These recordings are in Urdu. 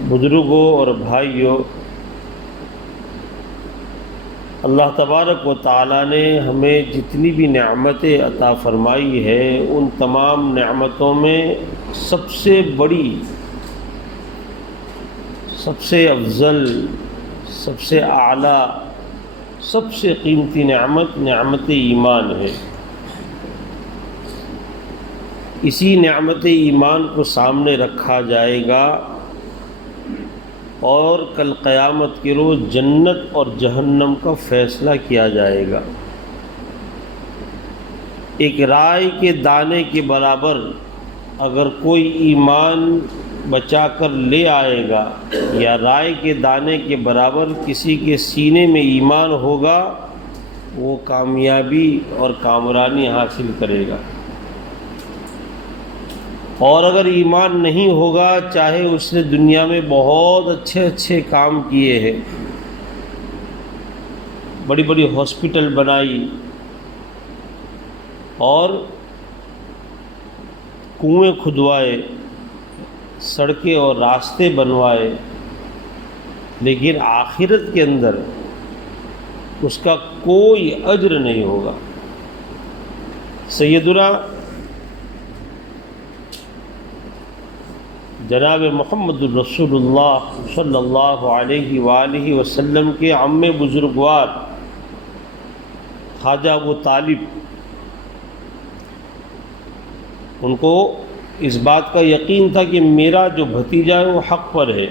بزرگوں اور بھائیوں، اللہ تبارک و تعالیٰ نے ہمیں جتنی بھی نعمتیں عطا فرمائی ہے، ان تمام نعمتوں میں سب سے بڑی، سب سے افضل، سب سے اعلیٰ، سب سے قیمتی نعمت ایمان ہے۔ اسی نعمت ایمان کو سامنے رکھا جائے گا اور کل قیامت کے روز جنت اور جہنم کا فیصلہ کیا جائے گا۔ ایک رائے کے دانے کے برابر اگر کوئی ایمان بچا کر لے آئے گا، یا رائے کے دانے کے برابر کسی کے سینے میں ایمان ہوگا، وہ کامیابی اور کامرانی حاصل کرے گا۔ اور اگر ایمان نہیں ہوگا، چاہے اس نے دنیا میں بہت اچھے کام کیے ہیں، بڑی بڑی ہاسپٹل بنائی اور کنویں کھدوائے، سڑکیں اور راستے بنوائے، لیکن آخرت کے اندر اس کا کوئی اجر نہیں ہوگا۔ سیدنا جناب محمد الرسول اللہ صلی اللہ علیہ وآلہ وسلم کے عم بزرگوار خواجہ ابو طالب، ان کو اس بات کا یقین تھا کہ میرا جو بھتیجا ہے وہ حق پر ہے،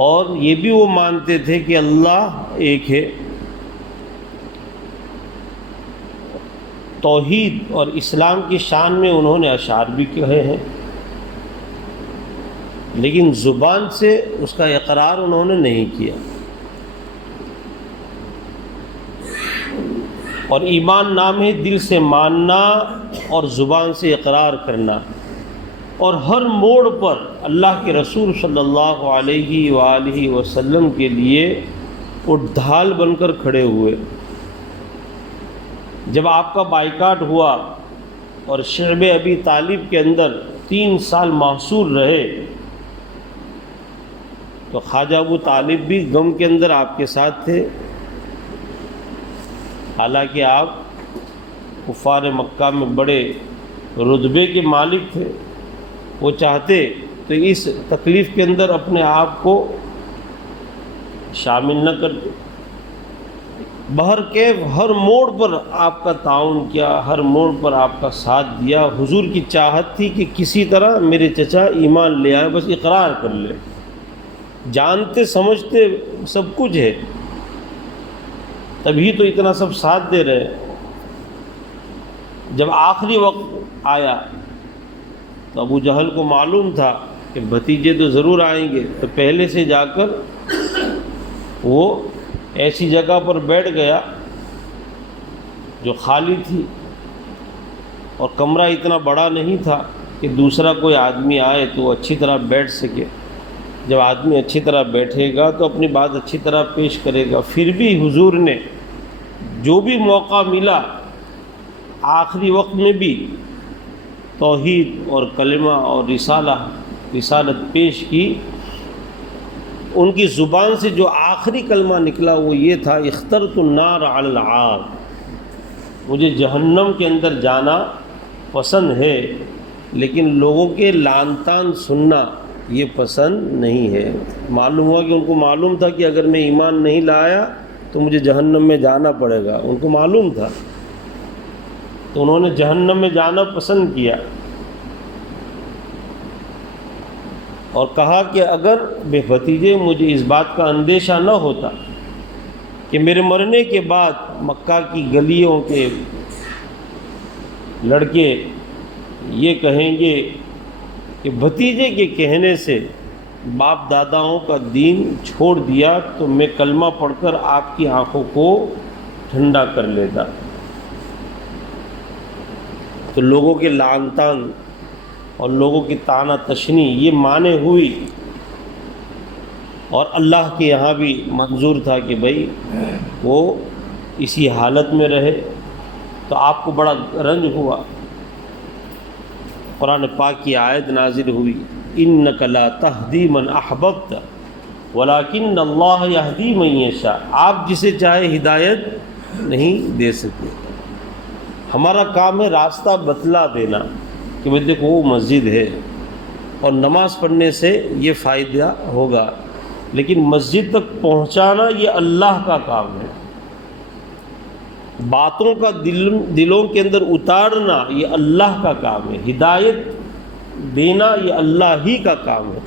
اور یہ بھی وہ مانتے تھے کہ اللہ ایک ہے۔ توحید اور اسلام کی شان میں انہوں نے اشعار بھی کہے ہیں، لیکن زبان سے اس کا اقرار انہوں نے نہیں کیا۔ اور ایمان نام ہے دل سے ماننا اور زبان سے اقرار کرنا، اور ہر موڑ پر اللہ کے رسول صلی اللہ علیہ وآلہ وسلم کے لیے وہ ڈھال بن کر کھڑے ہوئے۔ جب آپ کا بائیکاٹ ہوا اور شعب ابی طالب کے اندر 3 سال محصور رہے، تو خواجہ ابو طالب بھی غم کے اندر آپ کے ساتھ تھے، حالانکہ آپ کفار مکہ میں بڑے رتبے کے مالک تھے۔ وہ چاہتے تو اس تکلیف کے اندر اپنے آپ کو شامل نہ کرتے۔ بہرکیف ہر موڑ پر آپ کا تعاون کیا، ہر موڑ پر آپ کا ساتھ دیا۔ حضور کی چاہت تھی کہ کسی طرح میرے چچا ایمان لے آئے، بس اقرار کر لے، جانتے سمجھتے سب کچھ ہے، تبھی تو اتنا سب ساتھ دے رہے۔ جب آخری وقت آیا تو ابو جہل کو معلوم تھا کہ بھتیجے تو ضرور آئیں گے، تو پہلے سے جا کر وہ ایسی جگہ پر بیٹھ گیا جو خالی تھی، اور کمرہ اتنا بڑا نہیں تھا کہ دوسرا کوئی آدمی آئے تو وہ اچھی طرح بیٹھ سکے۔ جب آدمی اچھی طرح بیٹھے گا تو اپنی بات اچھی طرح پیش کرے گا۔ پھر بھی حضور نے جو بھی موقع ملا، آخری وقت میں بھی توحید اور کلمہ اور رسالت پیش کی۔ ان کی زبان سے جو آخری کلمہ نکلا وہ یہ تھا، اخترت النار علی العار، مجھے جہنم کے اندر جانا پسند ہے، لیکن لوگوں کے لعن طعن سننا یہ پسند نہیں ہے۔ معلوم ہوا کہ ان کو معلوم تھا کہ اگر میں ایمان نہیں لایا تو مجھے جہنم میں جانا پڑے گا، ان کو معلوم تھا، تو انہوں نے جہنم میں جانا پسند کیا، اور کہا کہ اگر بے بھتیجے مجھے اس بات کا اندیشہ نہ ہوتا کہ میرے مرنے کے بعد مکہ کی گلیوں کے لڑکے یہ کہیں گے کہ بھتیجے کے کہنے سے باپ داداؤں کا دین چھوڑ دیا، تو میں کلمہ پڑھ کر آپ کی آنکھوں کو ٹھنڈا کر لیتا۔ تو لوگوں کے لعن طعن اور لوگوں کی طعنہ تشنی یہ مانے ہوئی، اور اللہ کے یہاں بھی منظور تھا کہ بھئی وہ اسی حالت میں رہے، تو آپ کو بڑا رنج ہوا۔ قرآن پاک کی آیت نازل ہوئی، انک لا تہدی من احببت ولکن اللہ یہدی من یشاء، آپ جسے چاہے ہدایت نہیں دے سکتے۔ ہمارا کام ہے راستہ بتلا دینا کہ بھئی دیکھو وہ مسجد ہے اور نماز پڑھنے سے یہ فائدہ ہوگا، لیکن مسجد تک پہنچانا یہ اللہ کا کام ہے، باتوں کا دلوں کے اندر اتارنا یہ اللہ کا کام ہے، ہدایت دینا یہ اللہ ہی کا کام ہے۔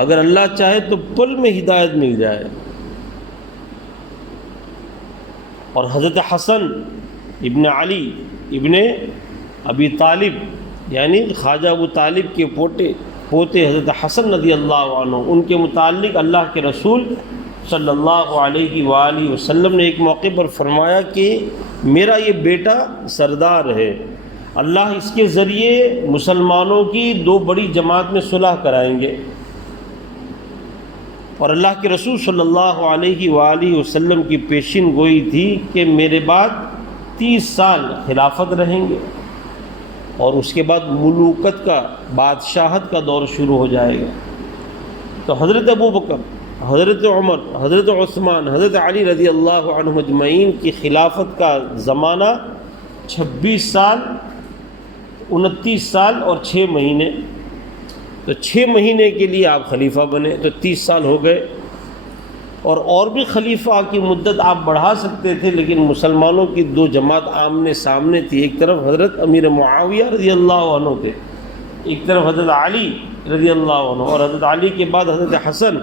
اگر اللہ چاہے تو پل میں ہدایت مل جائے۔ اور حضرت حسن ابن علی ابن ابی طالب، یعنی خواجہ ابو طالب کے پوتے حضرت حسن رضی اللہ عنہ، ان کے متعلق اللہ کے رسول صلی اللہ علیہ وآلہ وسلم نے ایک موقع پر فرمایا کہ میرا یہ بیٹا سردار ہے، اللہ اس کے ذریعے مسلمانوں کی دو بڑی جماعت میں صلح کرائیں گے۔ اور اللہ کے رسول صلی اللہ علیہ وآلہ وسلم کی پیشین گوئی تھی کہ میرے بعد 30 سال خلافت رہیں گے اور اس کے بعد ملوکت کا، بادشاہت کا دور شروع ہو جائے گا۔ تو حضرت ابو بکر، حضرت عمر، حضرت عثمان، حضرت علی رضی اللہ عنہم اجمعین کی خلافت کا زمانہ 26 سال، 29 سال اور 6 مہینے۔ تو 6 مہینے کے لیے آپ خلیفہ بنے تو 30 سال ہو گئے، اور بھی خلیفہ کی مدت آپ بڑھا سکتے تھے، لیکن مسلمانوں کی دو جماعت آمنے سامنے تھی، ایک طرف حضرت امیر معاویہ رضی اللہ عنہ تھے، ایک طرف حضرت علی رضی اللہ عنہ، اور حضرت علی کے بعد حضرت حسن۔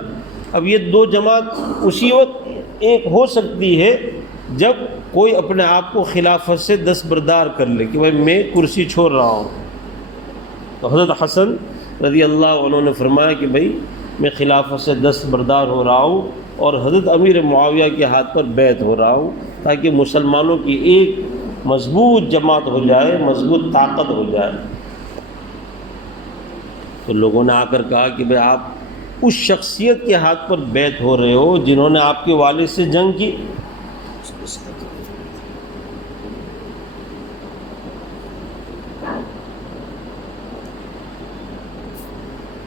اب یہ دو جماعت اسی وقت ایک ہو سکتی ہے جب کوئی اپنے آپ کو خلافت سے دستبردار کر لے کہ بھائی میں کرسی چھوڑ رہا ہوں۔ تو حضرت حسن رضی اللہ عنہ نے فرمایا کہ بھائی میں خلافت سے دستبردار ہو رہا ہوں اور حضرت امیر معاویہ کے ہاتھ پر بیعت ہو رہا ہوں، تاکہ مسلمانوں کی ایک مضبوط جماعت ہو جائے، مضبوط طاقت ہو جائے۔ تو لوگوں نے آ کر کہا کہ بھائی آپ اس شخصیت کے ہاتھ پر بیعت ہو رہے ہو جنہوں نے آپ کے والد سے جنگ کی۔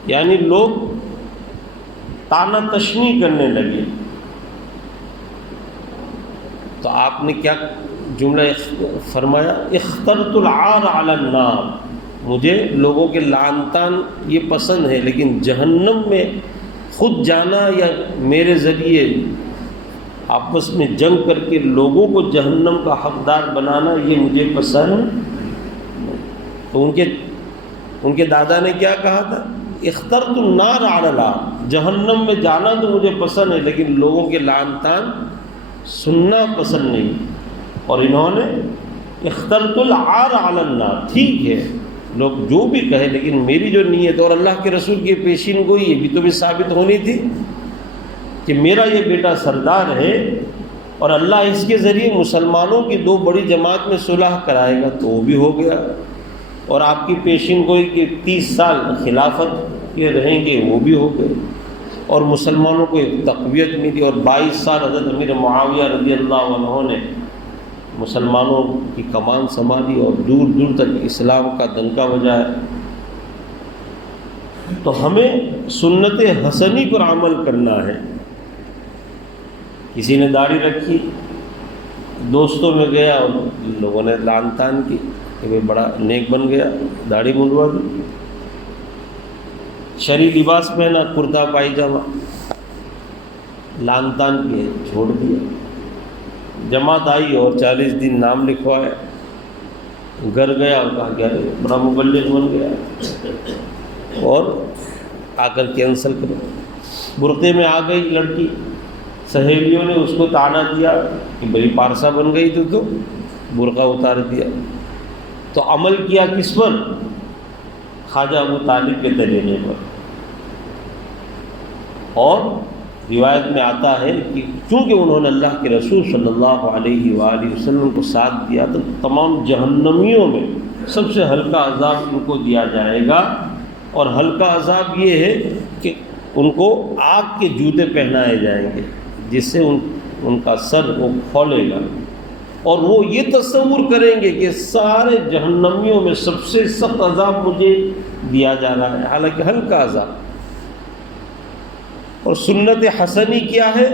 یعنی لوگ تانا تشنی کرنے لگے۔ تو آپ نے کیا جملہ فرمایا؟ اخترت العار علی النار، مجھے لوگوں کے لعن طعن یہ پسند ہے، لیکن جہنم میں خود جانا یا میرے ذریعے آپس میں جنگ کر کے لوگوں کو جہنم کا حقدار بنانا یہ مجھے پسند نہیں۔ تو ان کے دادا نے کیا کہا تھا؟ اخترت النار علی العار، جہنم میں جانا تو مجھے پسند ہے لیکن لوگوں کے لعن طعن سننا پسند نہیں۔ اور انہوں نے اخترت العار علی النار، ٹھیک ہے لوگ جو بھی کہیں لیکن میری جو نیت اور اللہ کے رسول کی پیشین گوئی یہ بھی تو بھی ثابت ہونی تھی کہ میرا یہ بیٹا سردار ہے اور اللہ اس کے ذریعے مسلمانوں کی دو بڑی جماعت میں صلح کرائے گا، تو وہ بھی ہو گیا۔ اور آپ کی پیشین گوئی کہ 30 سال خلافت کے رہیں گے، وہ بھی ہو گئے، اور مسلمانوں کو ایک تقویت ملی، اور 22 سال حضرت امیر معاویہ رضی اللہ عنہ نے مسلمانوں کی کمان سنبھالی اور دور دور تک اسلام کا ڈنکا بجایا۔ تو ہمیں سنت حسنی پر عمل کرنا ہے۔ کسی نے داڑھی رکھی، دوستوں میں گیا اور لوگوں نے لعن طعن کی کہ وہ بڑا نیک بن گیا، داڑھی منڈوا دی۔ شرعی لباس پہنا، کرتا پائجامہ، لعن طعن کیے، چھوڑ دیا۔ جماعت آئی اور 40 دن نام لکھوایا، گھر گیا اور کہا کہ بڑا مبلغ بن گیا، اور آ کر کینسل کرو۔ برقعے میں آ گئی لڑکی، سہیلیوں نے اس کو طعنہ دیا کہ بڑی پارسا بن گئی تو برقع اتار دیا۔ تو عمل کیا کس پر؟ خواجہ ابو طالب کے طریقے پر۔ اور روایت میں آتا ہے کہ چونکہ انہوں نے اللہ کے رسول صلی اللہ علیہ وآلہ وسلم کو ساتھ دیا تو تمام جہنمیوں میں سب سے ہلکا عذاب ان کو دیا جائے گا، اور ہلکا عذاب یہ ہے کہ ان کو آگ کے جوتے پہنائے جائیں گے جس سے ان کا سر وہ کھولے گا، اور وہ یہ تصور کریں گے کہ سارے جہنمیوں میں سب سے سخت عذاب مجھے دیا جا رہا ہے، حالانکہ ہلکا عذاب۔ اور سنت حسنی کیا ہے؟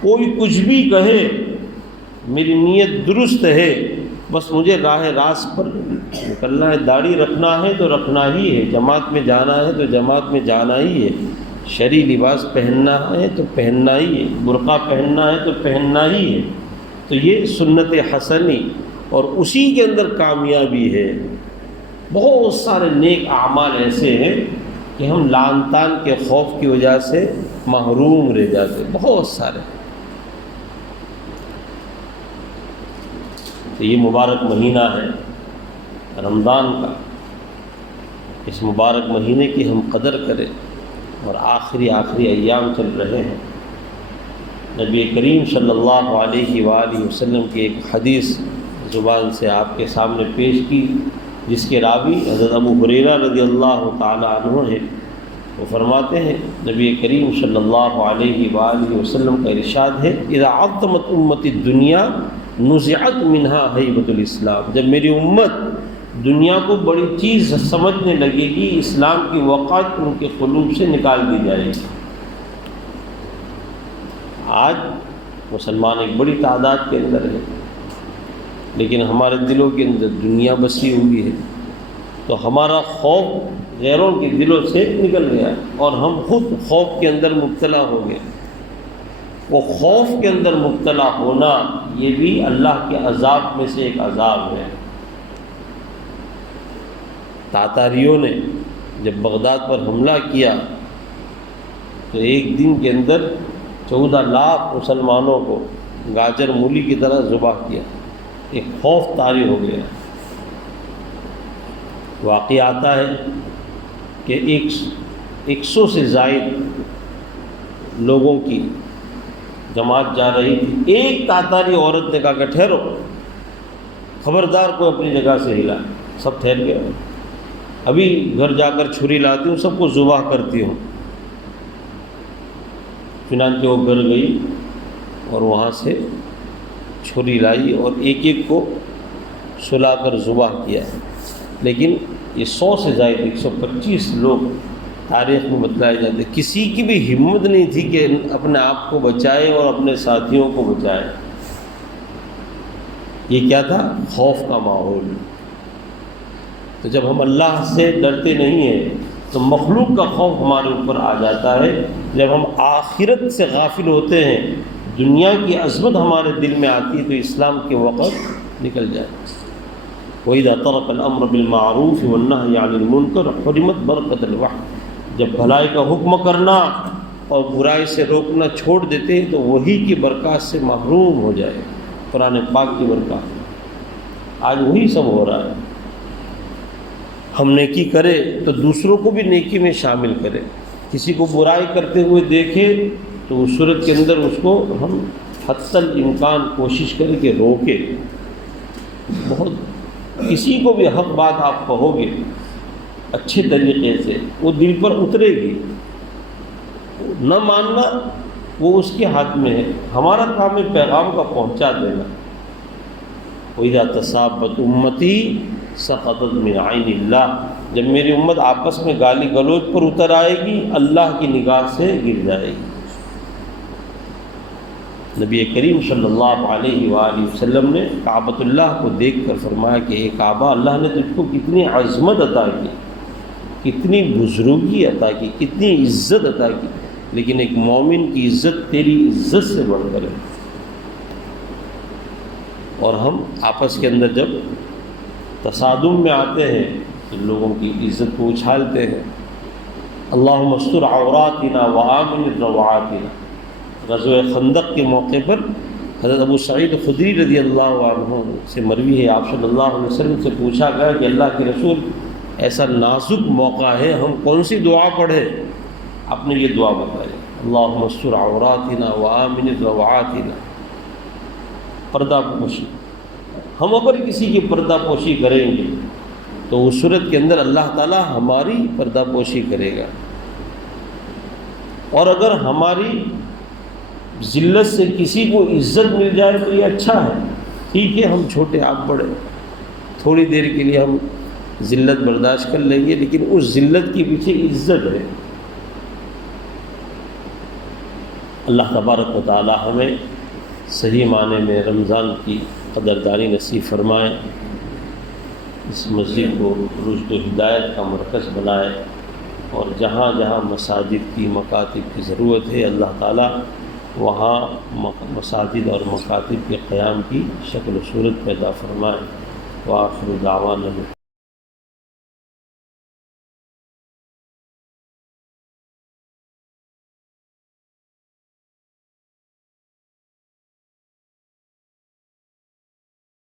کوئی کچھ بھی کہے، میری نیت درست ہے، بس مجھے راہ راست پر نکلنا ہے، داڑھی رکھنا ہے تو رکھنا ہی ہے، جماعت میں جانا ہے تو جماعت میں جانا ہی ہے، شرعی لباس پہننا ہے تو پہننا ہی ہے، برقع پہننا ہے تو پہننا ہی ہے۔ تو یہ سنت حسنی، اور اسی کے اندر کامیابی ہے۔ بہت سارے نیک اعمال ایسے ہیں کہ ہم لعن طعن کے خوف کی وجہ سے محروم رہ جاتے، بہت سارے۔ تو یہ مبارک مہینہ ہے رمضان کا، اس مبارک مہینے کی ہم قدر کریں، اور آخری ایام چل رہے ہیں۔ نبی کریم صلی اللہ علیہ وآلہ وسلم کی ایک حدیث زبان سے آپ کے سامنے پیش کی، جس کے راوی حضرت ابو ہریرہ رضی اللہ تعالی عنہ ہیں۔ وہ فرماتے ہیں نبی کریم صلی اللہ علیہ وآلہ وسلم کا ارشاد ہے، اذا عظمت امتی الدنیا نزعت منها ہیبۃ الاسلام، جب میری امت دنیا کو بڑی چیز سمجھنے لگے گی، اسلام کی وقار ان کے قلوب سے نکال دی جائے گی۔ آج مسلمان ایک بڑی تعداد کے اندر ہے، لیکن ہمارے دلوں کے اندر دنیا بسی ہوئی ہے، تو ہمارا خوف غیروں کے دلوں سے نکل گیا، اور ہم خود خوف کے اندر مبتلا ہو گئے۔ وہ خوف کے اندر مبتلا ہونا یہ بھی اللہ کے عذاب میں سے ایک عذاب ہے۔ تاتاریوں نے جب بغداد پر حملہ کیا تو ایک دن کے اندر 14 لاکھ مسلمانوں کو گاجر مولی کی طرح ذبح کیا، ایک خوف طاری ہو گیا۔ واقعہ آتا ہے کہ 100 سے زائد لوگوں کی جماعت جا رہی تھی، ایک تاتاری عورت نے کہا کہ ٹھہرو، خبردار کوئی اپنی جگہ سے ہلا، سب ٹھہر گئے، ابھی گھر جا کر چھری لاتی ہوں، سب کو ذبح کرتی ہوں۔ چنانچہ وہ گھر گئی اور وہاں سے چھری لائی اور ایک ایک کو سلا کر ذبح کیا۔ لیکن یہ 100 سے زائد 125 لوگ تاریخ میں بتلائے جاتے، کسی کی بھی ہمت نہیں تھی کہ اپنے آپ کو بچائے اور اپنے ساتھیوں کو بچائے۔ یہ کیا تھا؟ خوف کا ماحول۔ تو جب ہم اللہ سے ڈرتے نہیں ہیں تو مخلوق کا خوف ہمارے اوپر آ جاتا ہے۔ جب ہم آخرت سے غافل ہوتے ہیں، دنیا کی عظمت ہمارے دل میں آتی ہے، تو اسلام کے وقت نکل جائے۔ وَإِذَا تَرَكَ الْأَمْرَ بِالْمَعْرُوفِ وَالنَّهْيِ عَنِ الْمُنكَرِ حُرِمَتْ بَرَكَةُ الْوَحْيِ، جب بھلائی کا حکم کرنا اور برائی سے روکنا چھوڑ دیتے ہیں تو وہی کی برکات سے محروم ہو جائے، قرآن پاک کی برکات۔ آج وہی سب ہو رہا ہے۔ ہم نیکی کرے تو دوسروں کو بھی نیکی میں شامل کرے، کسی کو برائی کرتے ہوئے دیکھے تو اس صورت کے اندر اس کو ہم حتی الامکان کوشش کریں کہ روکے۔ بہت کسی کو بھی حق بات آپ کہو گے اچھے طریقے سے، وہ دل پر اترے گی، نہ ماننا وہ اس کے ہاتھ میں ہے، ہمارا کام ہے پیغام کا پہنچا دینا۔ وَإِذَا تَصَابَتْ أُمَّتِي سَقَطَتْ مِنْ عَيْنِ اللَّهِ، جب میری امت آپس میں گالی گلوچ پر اتر آئے گی، اللہ کی نگاہ سے گر جائے گی۔ نبی کریم صلی اللہ علیہ وآلہ وسلم نے کعبۃ اللہ کو دیکھ کر فرمایا کہ اے کعبہ، اللہ نے تجھ کو کتنی عظمت عطا کی، کتنی بزرگی عطا کی، کتنی عزت عطا کی، لیکن ایک مومن کی عزت تیری عزت سے بڑھ کر ہے۔ اور ہم آپس کے اندر جب تصادم میں آتے ہیں تو لوگوں کی عزت کو اچھالتے ہیں۔ اللہم استر عوراتنا وآمن روعاتنا۔ غزوہ خندق کے موقع پر حضرت ابو سعید خدری رضی اللہ عنہ سے مروی ہے، آپ صلی اللہ علیہ وسلم سے پوچھا گیا کہ اللہ کے رسول، ایسا نازک موقع ہے، ہم کون سی دعا پڑھیں؟ آپ نے یہ دعا بتائی، اللہم استر عوراتنا وآمن روعاتنا، پردہ پوشی۔ ہم اگر کسی کی پردہ پوشی کریں گے تو اس صورت کے اندر اللہ تعالیٰ ہماری پردہ پوشی کرے گا، اور اگر ہماری ذلت سے کسی کو عزت مل جائے تو یہ اچھا ہے، ٹھیک ہے، ہم چھوٹے آپ بڑے، تھوڑی دیر کے لیے ہم ذلت برداشت کر لیں گے، لیکن اس ذلت کے پیچھے عزت ہے۔ اللہ تبارک و تعالی ہمیں صحیح معنی میں رمضان کی قدردانی نصیب فرمائے، اس مسجد کو رشد و ہدایت کا مرکز بنائے، اور جہاں جہاں مساجد کی مکاتب کی ضرورت ہے اللہ تعالیٰ وہاں مساجد اور مکاتب کے قیام کی شکل و صورت پیدا فرمائے۔ وآخر دعوانا